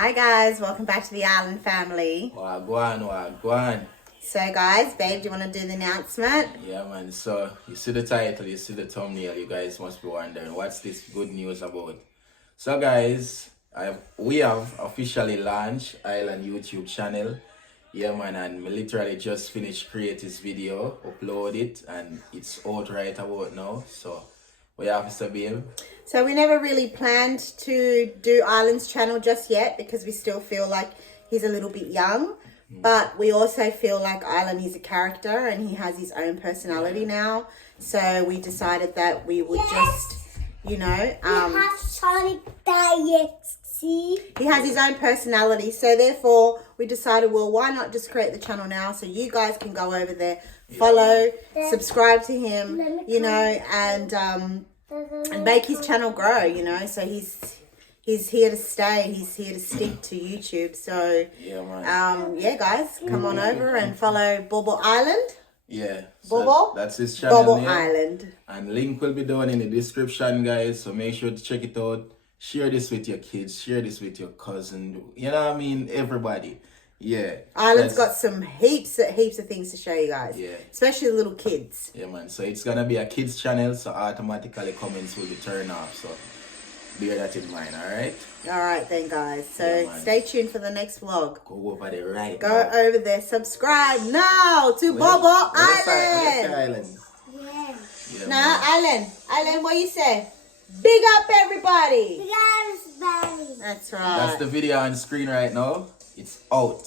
Hi guys, welcome back to the Island family. Wagwan. So guys, babe, do you want to do the announcement? Yeah, man. So, you see the title, you see the thumbnail, you guys must be wondering, what's this good news about? So, guys, we have officially launched Island YouTube channel. Yeah, man, and we literally just finished create this video, upload it, and it's out right about now. So, we have to babe. So we never really planned to do Island's channel just yet because we still feel like he's a little bit young. But we also feel like Island is a character and he has his own personality now. So we decided that we would just, He has Sonic Dynasty. he has his own personality. So therefore we decided, well, why not just create the channel now so you guys can go over there, follow, subscribe to him, and make his channel grow, so he's here to stay, he's here to stick to YouTube. So Yeah, man. guys, come on over and follow Bobo Island. Yeah. Bobo? That's his channel Bobo name. Island. And link will be down in the description, guys. So make sure to check it out. Share this with your kids. Share this with your cousin. You know what I mean? Everybody. Yeah. Island's got some heaps of things to show you guys. Yeah. Especially the little kids. Yeah, man. So it's gonna be a kids channel, so automatically comments will be turned off. So bear that in mind, alright? Alright then guys. So Yeah, man. stay tuned for the next vlog. Go over there right Go now. over there. Subscribe now to Bobo Island. Island. Yeah. Yeah, Nah, man. Island. Island, what you say? Big up everybody. Yes, Daddy. That's right. That's the video on screen right now. It's out.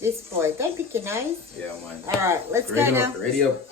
This boy. Don't pick your nose. Yeah, man. Alright, let's go Ready now. up. Ready up.